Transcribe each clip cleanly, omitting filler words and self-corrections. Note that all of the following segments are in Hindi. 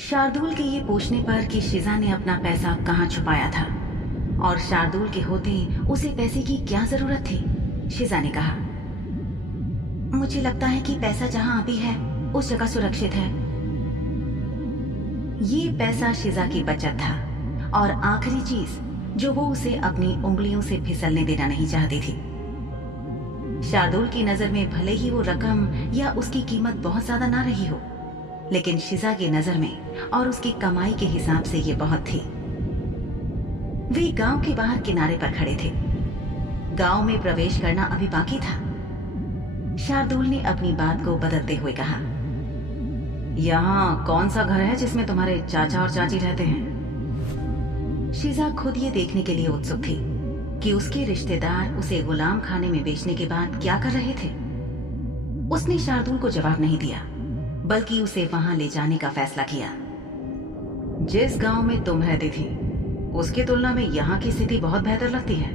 शार्दुल के ये पूछने पर कि शिजा ने अपना पैसा कहाँ छुपाया था और शार्दुल के होते उसे पैसे की क्या जरूरत थी, शिजा ने कहा, मुझे लगता है कि पैसा जहां अभी है उस जगह सुरक्षित है। ये पैसा शिजा की बचत था और आखिरी चीज जो वो उसे अपनी उंगलियों से फिसलने देना नहीं चाहती थी। शार्दुल की नजर में भले ही वो रकम या उसकी कीमत बहुत ज्यादा ना रही हो, लेकिन शिजा की नजर में और उसकी कमाई के हिसाब से ये बहुत थी। वे गांव के बाहर किनारे पर खड़े थे। गांव में प्रवेश करना अभी बाकी था। शार्दुल ने अपनी बात को बदलते हुए कहा, यहाँ कौन सा घर है जिसमें तुम्हारे चाचा और चाची रहते हैं? शिजा खुद ये देखने के लिए उत्सुक थी कि उसके रिश्तेदार उसे गुलाम खाने में बेचने के बाद क्या कर रहे थे। उसने शार्दुल को जवाब नहीं दिया, बल्कि उसे वहां ले जाने का फैसला किया। जिस गांव में तुम रहती थी उसकी तुलना में यहाँ की स्थिति बहुत बेहतर लगती है।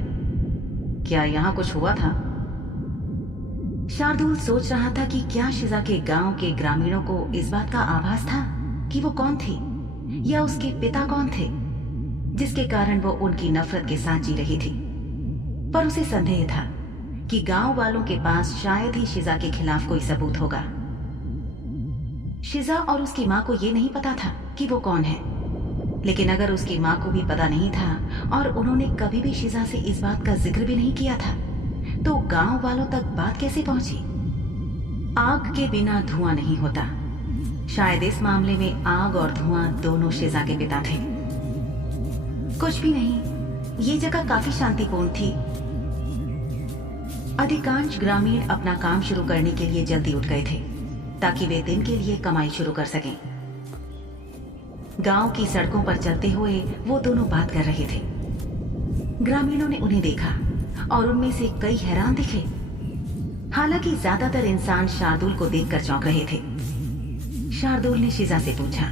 क्या यहाँ कुछ हुआ था? शार्दुल सोच रहा था कि क्या शिजा के गांव के ग्रामीणों को इस बात का आभास था कि वो कौन थी या उसके पिता कौन थे, जिसके कारण वो उनकी नफरत के साथ जी रही थी। पर उसे संदेह था कि गांव वालों के पास शायद ही शिजा के खिलाफ कोई सबूत होगा। शिजा और उसकी मां को ये नहीं पता था कि वो कौन है, लेकिन अगर उसकी मां को भी पता नहीं था और उन्होंने कभी भी शिजा से इस बात का जिक्र भी नहीं किया था, तो गांव वालों तक बात कैसे पहुंची? आग के बिना धुआं नहीं होता। शायद इस मामले में आग और धुआं दोनों शिजा के पिता थे। कुछ भी नहीं, ये जगह काफी शांतिपूर्ण थी। अधिकांश ग्रामीण अपना काम शुरू करने के लिए जल्दी उठ गए थे ताकि वे दिन के लिए कमाई शुरू कर सकें। गांव की सड़कों पर चलते हुए वो दोनों बात कर रहे थे। ग्रामीणों ने उन्हें देखा और उनमें से कई हैरान दिखे। हालांकि ज्यादातर इंसान शार्दुल को देखकर चौंक रहे थे। शार्दुल ने शिजा से पूछा,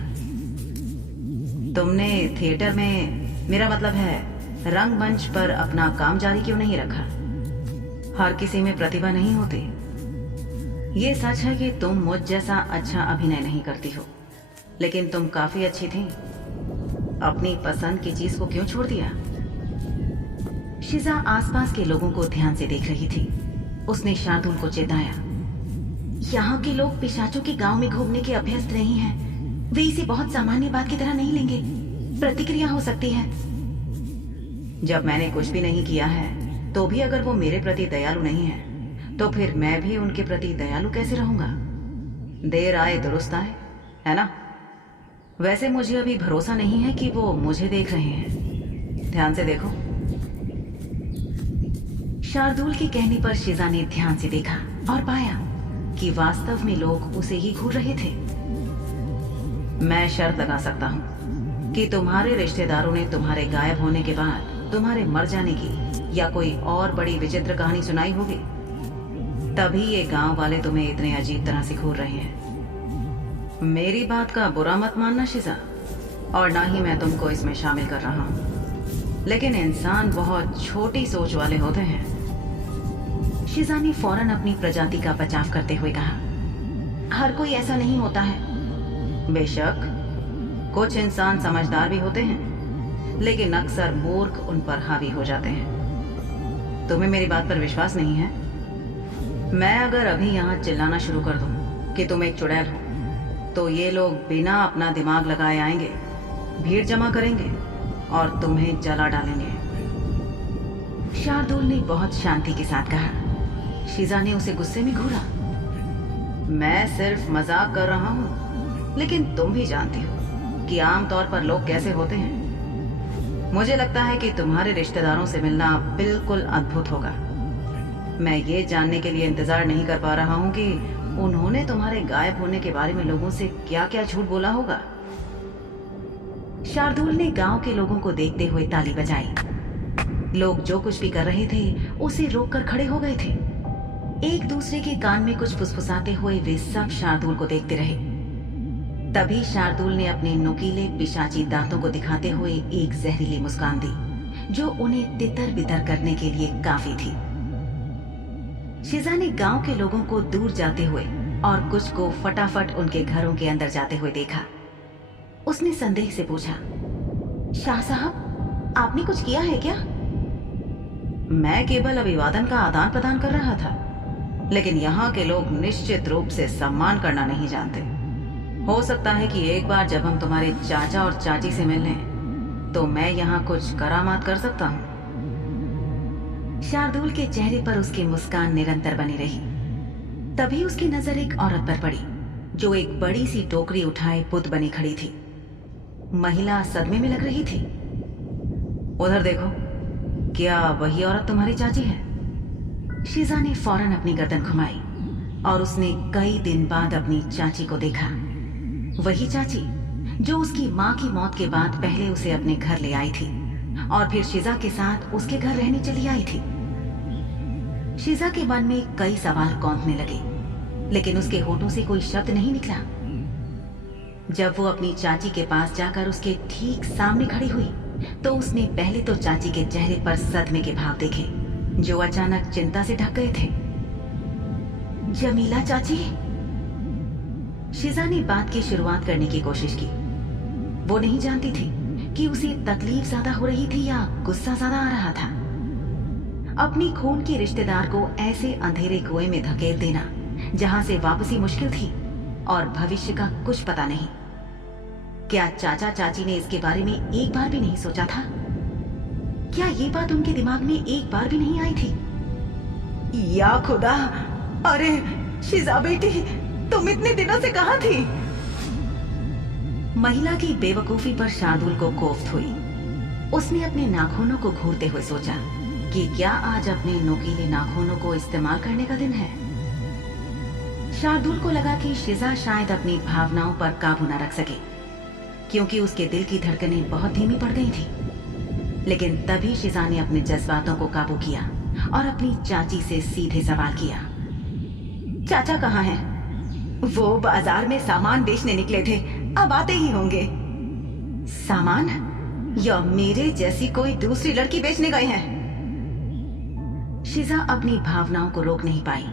तुमने थिएटर में, मेरा मतलब है रंगमंच पर, अपना काम जारी क्यों नहीं रखा? हर किसी में प्रतिभा नहीं होती। ये सच है कि तुम मुझ जैसा अच्छा अभिनय नहीं करती हो, लेकिन तुम काफी अच्छी थी। अपनी पसंद की चीज को क्यों छोड़ दिया? शिजा आसपास के लोगों को ध्यान से देख रही थी। उसने शार्दुल को चेताया, यहाँ के लोग पिशाचों के गांव में घूमने के अभ्यस्त नहीं हैं। वे इसे बहुत सामान्य बात की तरह नहीं लेंगे। प्रतिक्रिया हो सकती है। जब मैंने कुछ भी नहीं किया है तो भी अगर वो मेरे प्रति दयालु नहीं है तो फिर मैं भी उनके प्रति दयालु कैसे रहूंगा? देर आए दुरुस्त आए, है ना? वैसे मुझे अभी भरोसा नहीं है कि वो मुझे देख रहे हैं। ध्यान से देखो। शार्दुल के कहने पर शिजा ने ध्यान से देखा और पाया कि वास्तव में लोग उसे ही घूर रहे थे। मैं शर्त लगा सकता हूं कि तुम्हारे रिश्तेदारों ने तुम्हारे गायब होने के बाद तुम्हारे मर जाने की या कोई और बड़ी विचित्र कहानी सुनाई होगी, तभी ये गांव वाले तुम्हें इतने अजीब तरह से घूर रहे हैं। मेरी बात का बुरा मत मानना शिजा, और ना ही मैं तुमको इसमें शामिल कर रहा हूं, लेकिन इंसान बहुत छोटी सोच वाले होते हैं। शिजा ने फौरन अपनी प्रजाति का बचाव करते हुए कहा, हर कोई ऐसा नहीं होता है। बेशक कुछ इंसान समझदार भी होते हैं, लेकिन अक्सर मूर्ख उन पर हावी हो जाते हैं। तुम्हें मेरी बात पर विश्वास नहीं है? मैं अगर अभी यहाँ चिल्लाना शुरू कर दूं कि तुम एक चुड़ैल हो, तो ये लोग बिना अपना दिमाग लगाए आएंगे, भीड़ जमा करेंगे और तुम्हें जला डालेंगे। शार्दुल ने बहुत शांति के साथ कहा। शिजा ने उसे गुस्से में घूरा। मैं सिर्फ मजाक कर रहा हूँ, लेकिन तुम भी जानती हो कि आमतौर पर लोग कैसे होते हैं। मुझे लगता है कि तुम्हारे रिश्तेदारों से मिलना बिल्कुल अद्भुत होगा। मैं ये जानने के लिए इंतजार नहीं कर पा रहा हूँ कि उन्होंने तुम्हारे गायब होने के बारे में लोगों से क्या क्या झूठ बोला होगा। शार्दुल ने गांव के लोगों को देखते हुए ताली बजाई। लोग जो कुछ भी कर रहे थे उसे रोककर खड़े हो गए थे। एक दूसरे के कान में कुछ फुसफुसाते हुए वे सब शार्दुल को देखते रहे। तभी शार्दुल ने अपने नुकीले पिशाची दांतों को दिखाते हुए एक जहरीली मुस्कान दी, जो उन्हें तितर बितर करने के लिए काफी थी। शिजा ने गांव के लोगों को दूर जाते हुए और कुछ को फटाफट उनके घरों के अंदर जाते हुए देखा। उसने संदेह से पूछा, शाह साहब, आपने कुछ किया है क्या? मैं केवल अभिवादन का आदान प्रदान कर रहा था, लेकिन यहाँ के लोग निश्चित रूप से सम्मान करना नहीं जानते। हो सकता है कि एक बार जब हम तुम्हारे चाचा और चाची से मिल लें तो मैं यहाँ कुछ करामात कर सकता हूँ। शार्दुल के चेहरे पर उसकी मुस्कान निरंतर बनी रही। तभी उसकी नजर एक औरत पर पड़ी जो एक बड़ी सी टोकरी उठाए बुत बनी खड़ी थी। महिला सदमे में लग रही थी। उधर देखो, क्या वही औरत तुम्हारी चाची है? शीजा ने फौरन अपनी गर्दन घुमाई और उसने कई दिन बाद अपनी चाची को देखा। वही चाची जो उसकी माँ की मौत के बाद पहले उसे अपने घर ले आई थी और फिर शीजा के साथ उसके घर रहने चली आई थी। शीजा के मन में कई सवाल कौंधने लगे, लेकिन उसके होठों से कोई शब्द नहीं निकला। जब वो अपनी चाची के पास जाकर उसके ठीक सामने खड़ी हुई तो उसने पहले तो चाची के चेहरे पर सदमे के भाव देखे जो अचानक चिंता से ढक गए थे। जमीला चाची। शीजा ने बात की शुरुआत करने की कोशिश की। वो नहीं जानती थी कि उसे तकलीफ ज्यादा हो रही थी या गुस्सा ज्यादा आ रहा था। अपनी खून की रिश्तेदार को ऐसे अंधेरे कुएं में धकेल देना जहां से वापसी मुश्किल थी और भविष्य का कुछ पता नहीं। क्या चाचा चाची ने इसके बारे में एक बार भी नहीं सोचा था? क्या ये बात उनके दिमाग में एक बार भी नहीं आई थी? या खुदा, अरे शीजा बेटी, तुम इतने दिनों से कहां थी? महिला की बेवकूफी पर शार्दुल को कोफ्त हुई। उसने अपने नाखूनों को घूरते हुए सोचा कि क्या आज अपने नुकीले नाखूनों को इस्तेमाल करने का दिन है। शार्दुल को लगा कि शीजा शायद अपनी भावनाओं पर काबू न रख सके, क्योंकि उसके दिल की धड़कनें बहुत धीमी पड़ गई थी। लेकिन तभी शीजा ने अपने जज्बातों को काबू किया और अपनी चाची से सीधे सवाल किया, चाचा कहाँ हैं? वो बाजार में सामान बेचने निकले थे, अब आते ही होंगे। सामान? या मेरे जैसी कोई दूसरी लड़की बेचने गए हैं? शीजा अपनी भावनाओं को रोक नहीं पाई।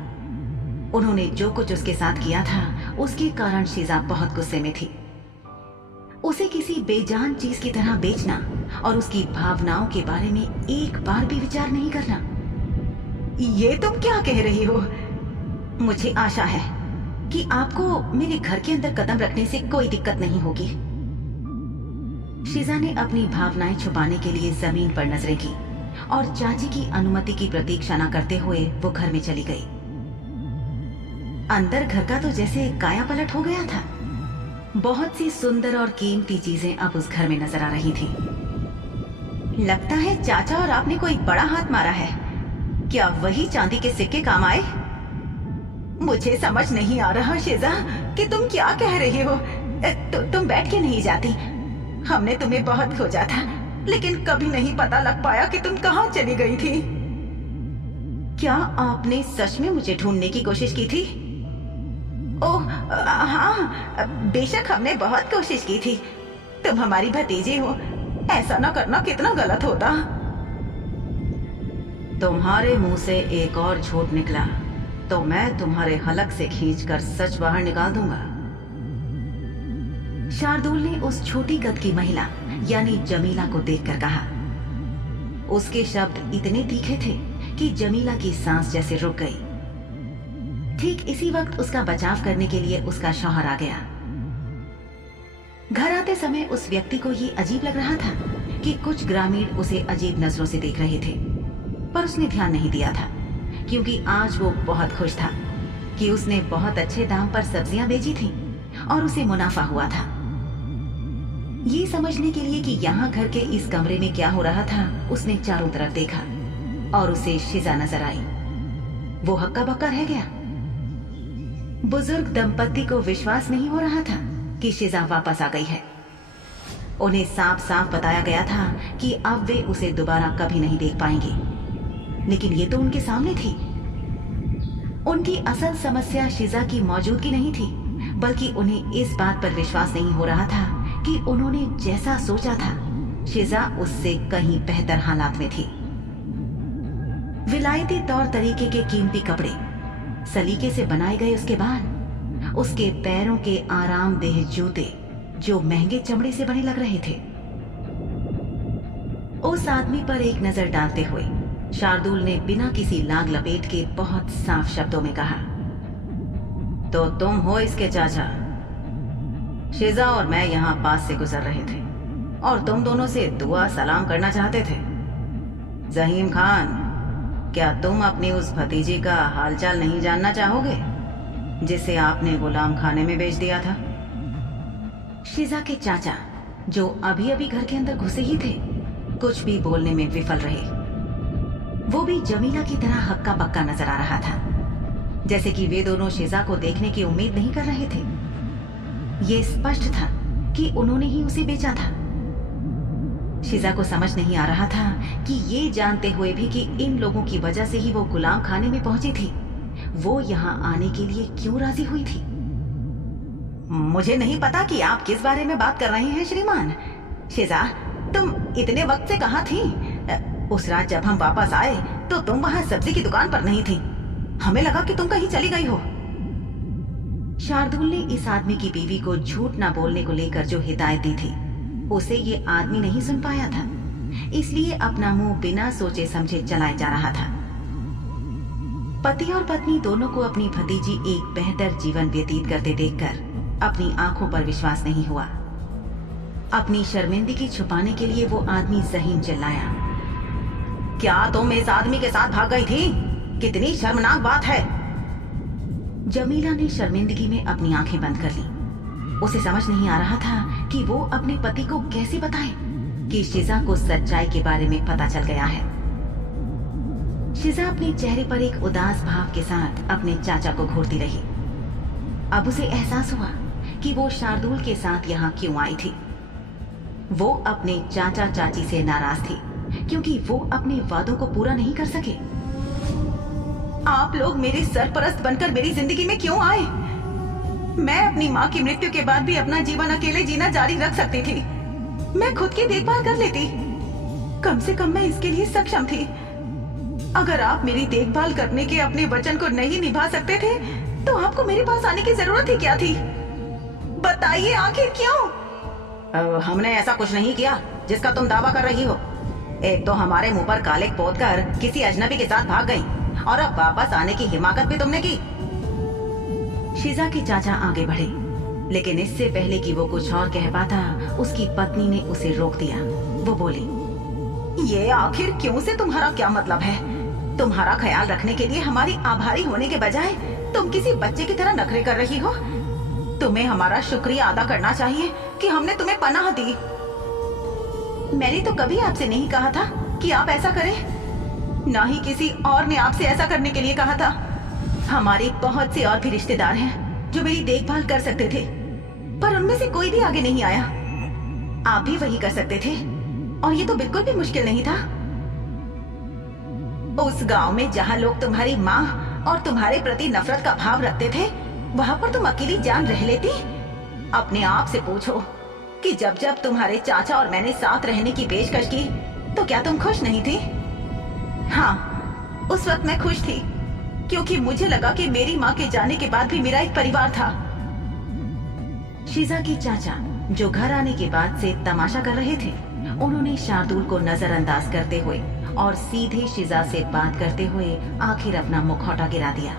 उन्होंने जो कुछ उसके साथ किया था उसके कारण शीजा बहुत गुस्से में थी। उसे किसी बेजान चीज की तरह बेचना और उसकी भावनाओं के बारे में एक बार भी विचार नहीं करना। ये तुम क्या कह रही हो? मुझे आशा है कि आपको मेरे घर के अंदर कदम रखने से कोई दिक्कत नहीं होगी। शीजा ने अपनी भावनाएं छुपाने के लिए जमीन पर नजरें की और चाची की अनुमति की प्रतीक्षा न करते हुए वो घर में चली गई। अंदर घर का तो जैसे काया पलट हो गया था। बहुत सी सुंदर और कीमती चीजें अब उस घर में नजर आ रही थीं। लगता है चाचा और आपने कोई बड़ा हाथ मारा है। क्या वही चांदी के सिक्के काम आए? मुझे समझ नहीं आ रहा शीजा कि तुम क्या कह रही हो। तुम बैठ के नहीं जाती? हमने तुम्हें बहुत खोजा था, लेकिन कभी नहीं पता लग पाया कि तुम कहाँ चली गई थी। क्या आपने सच में मुझे ढूंढने की कोशिश की थी? ओह हाँ, बेशक हमने बहुत कोशिश की थी। तुम हमारी भतीजी हो, ऐसा ना करना कितना गलत होता। तुम्हारे मुंह से एक और झूठ निकला तो मैं तुम्हारे हलक से खींचकर सच बाहर निकाल दूंगा। शार्दुल ने उस छोटी कद की महिला यानी जमीला को देखकर कहा। उसके शब्द इतने तीखे थे कि जमीला की सांस जैसे रुक गई। ठीक इसी वक्त उसका बचाव करने के लिए उसका शौहर आ गया। घर आते समय उस व्यक्ति को ये अजीब लग रहा था कि कुछ ग्रामीण उसे अजीब नजरों से देख रहे थे, पर उसने ध्यान नहीं दिया था क्योंकि आज वो बहुत खुश था कि उसने बहुत अच्छे दाम पर सब्जियां बेची थीं और उसे मुनाफा हुआ था। ये समझने के लिए कि यहाँ घर के इस कमरे में क्या हो रहा था, उसने चारों तरफ देखा और उसे शीजा नजर आई। वो हक्का बक्का रह गया। बुजुर्ग दंपत्ति को विश्वास नहीं हो रहा था कि शीजा वापस आ गई है। उन्हें साफ साफ बताया गया था कि अब वे उसे दोबारा कभी नहीं देख पाएंगे, लेकिन ये तो उनके सामने थी। उनकी असल समस्या शीजा की मौजूदगी नहीं थी, बल्कि उन्हें इस बात पर विश्वास नहीं हो रहा था कि उन्होंने जैसा सोचा था शीजा उससे कहीं बेहतर हालात में थी। विलायती तौर तरीके के कीमती कपड़े, सलीके से बनाए गए उसके बाल, उसके पैरों के आरामदेह जूते, जो महंगे चमड़े से बने लग रहे थे। उस आदमी पर एक नजर डालते हुए शार्दुल ने बिना किसी लाग लपेट के बहुत साफ शब्दों में कहा, तो तुम हो इसके चाचा। शिजा और मैं यहाँ पास से गुजर रहे थे और तुम दोनों से दुआ सलाम करना चाहते थे। ज़हीम खान, क्या तुम अपनी उस भतीजी का हालचाल नहीं जानना चाहोगे जिसे आपने गुलाम खाने में बेच दिया था? शिजा के चाचा, जो अभी अभी घर के अंदर घुसे ही थे, कुछ भी बोलने में विफल रहे। वो भी जमीला की तरह हक्का बक्का नजर आ रहा था, जैसे कि वे दोनों शिजा को देखने की उम्मीद नहीं कर रहे थे। ये स्पष्ट था कि उन्होंने ही उसे बेचा था। शिजा को समझ नहीं आ रहा था कि ये जानते हुए भी कि इन लोगों की वजह से ही वो गुलाम खाने में पहुंची थी, वो यहाँ आने के लिए क्यों राजी हुई थी। मुझे नहीं पता कि आप किस बारे में बात कर रहे हैं श्रीमान। शिजा, तुम इतने वक्त से कहाँ थी? उस रात जब हम वापस आए तो तुम वहाँ सब्जी की दुकान पर नहीं थी। हमें लगा कि तुम कहीं चली गई हो। शार्दुल ने इस आदमी की बीवी को झूठ ना बोलने को लेकर जो हिदायत दी थी, उसे ये आदमी नहीं सुन पाया था, इसलिए अपना मुंह बिना सोचे समझे चलाए जा रहा था। पति और पत्नी दोनों को अपनी भतीजी एक बेहतर जीवन व्यतीत करते देखकर अपनी आंखों पर विश्वास नहीं हुआ। अपनी शर्मिंदगी छुपाने के लिए वो आदमी ज़हीम चिल्लाया, क्या तुम इस आदमी के साथ भाग गई थी? कितनी शर्मनाक बात है। जमीला ने शर्मिंदगी में अपनी आंखें बंद कर ली। उसे समझ नहीं आ रहा था कि वो अपने पति को कैसे बताए कि शिजा को सच्चाई के बारे में पता चल गया है। शिजा अपने चेहरे पर एक उदास भाव के साथ अपने चाचा को घूरती रही। अब उसे एहसास हुआ कि वो शार्दुल के साथ यहाँ क्यों आई थी। वो अपने चाचा चाची से नाराज थी क्योंकि वो अपने वादों को पूरा नहीं कर सके। आप लोग मेरे सरपरस्त बनकर मेरी जिंदगी में क्यों आए? मैं अपनी माँ की मृत्यु के बाद भी अपना जीवन अकेले जीना जारी रख सकती थी। मैं खुद की देखभाल कर लेती। कम से कम मैं इसके लिए सक्षम थी। अगर आप मेरी देखभाल करने के अपने वचन को नहीं निभा सकते थे तो आपको मेरे पास आने की जरूरत ही क्या थी? बताइए आखिर क्यों? हमने ऐसा कुछ नहीं किया जिसका तुम दावा कर रही हो। एक तो हमारे मुंह पर कालिक पोत कर किसी अजनबी के साथ भाग गई और अब वापस आने की हिमाकत भी तुमने की। शिजा के चाचा आगे बढ़े, लेकिन इससे पहले कि वो कुछ और कह पाता, उसकी पत्नी ने उसे रोक दिया। वो बोली, ये आखिर क्यों से तुम्हारा क्या मतलब है? तुम्हारा ख्याल रखने के लिए हमारी आभारी होने के बजाय तुम किसी बच्चे की तरह नखरे कर रही हो। तुम्हें हमारा शुक्रिया अदा करना चाहिए कि हमने तुम्हें पनाह दी। मैंने तो कभी आपसे नहीं कहा था कि आप ऐसा करें। ना ही किसी और ने आपसे ऐसा करने के लिए कहा था। हमारे बहुत से और भी रिश्तेदार हैं जो मेरी देखभाल कर सकते थे, पर उनमें से कोई भी आगे नहीं आया। आप भी वही कर सकते थे और ये तो बिल्कुल भी मुश्किल नहीं था। उस गांव में जहां लोग तुम्हारी माँ और तुम्हारे प्रति नफरत का भाव रखते थे, वहां पर तुम अकेली जान रह लेती। अपने आप से पूछो कि जब जब तुम्हारे चाचा और मैंने साथ रहने की पेशकश की तो क्या तुम खुश नहीं थी? हाँ, उस वक्त मैं खुश थी क्योंकि मुझे लगा कि मेरी माँ के जाने के बाद भी मेरा एक परिवार था। शिजा के चाचा, जो घर आने के बाद से तमाशा कर रहे थे, उन्होंने शार्दुल को नजरअंदाज करते हुए और सीधे शिजा से बात करते हुए आखिर अपना मुखौटा गिरा दिया।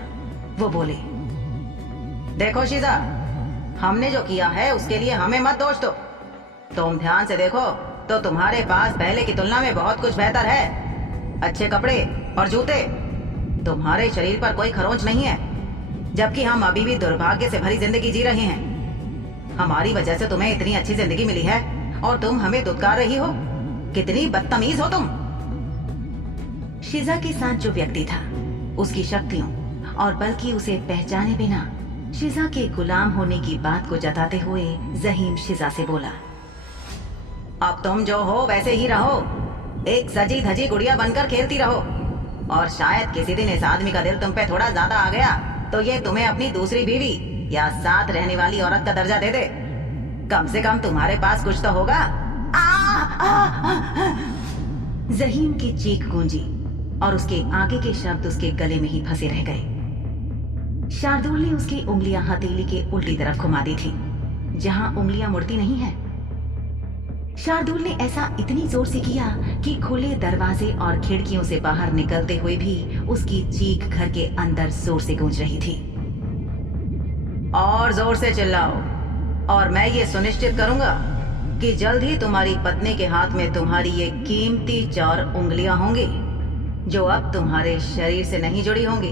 वो बोले, देखो शिजा, हमने जो किया है उसके लिए हमें मत दोष दो। तुम ध्यान से देखो तो तुम्हारे पास पहले की तुलना में बहुत कुछ बेहतर है। अच्छे कपड़े और जूते, तुम्हारे शरीर पर कोई खरोंच नहीं है, जबकि हम अभी भी दुर्भाग्य से भरी जिंदगी जी रहे हैं। हमारी वजह से तुम्हें इतनी अच्छी जिंदगी मिली है और तुम हमें दुत्कार रही हो। कितनी बदतमीज हो तुम। शिजा के साथ जो व्यक्ति था, उसकी शक्तियों और बल्कि उसे पहचाने बिना शिजा के गुलाम होने की बात को जताते हुए ज़हीम शिजा से बोला, अब तुम जो हो वैसे ही रहो। एक सजी धजी गुड़िया बनकर खेलती रहो और शायद किसी दिन इस आदमी का दिल तुम पे थोड़ा ज्यादा आ गया तो ये तुम्हें अपनी दूसरी बीवी या साथ रहने वाली औरत का दर्जा दे दे। कम से कम तुम्हारे पास कुछ तो होगा। ज़हीम की चीख गूंजी और उसके आगे के शब्द उसके गले में ही फंसे रह गए। शार्दुल ने उसकी उंगलियां हथेली के उल्टी तरफ घुमा दी थी। जहां उंगलियां मुड़ती नहीं है। शार्दुल ने ऐसा इतनी जोर से किया कि खुले दरवाजे और खिड़कियों से बाहर निकलते हुए भी उसकी चीख घर के अंदर जोर से गूंज रही थी। और जोर से चिल्लाओ, और मैं ये सुनिश्चित करूंगा कि जल्द ही तुम्हारी पत्नी के हाथ में तुम्हारी ये कीमती 4 उंगलियां होंगी, जो अब तुम्हारे शरीर से नहीं जुड़ी होंगी,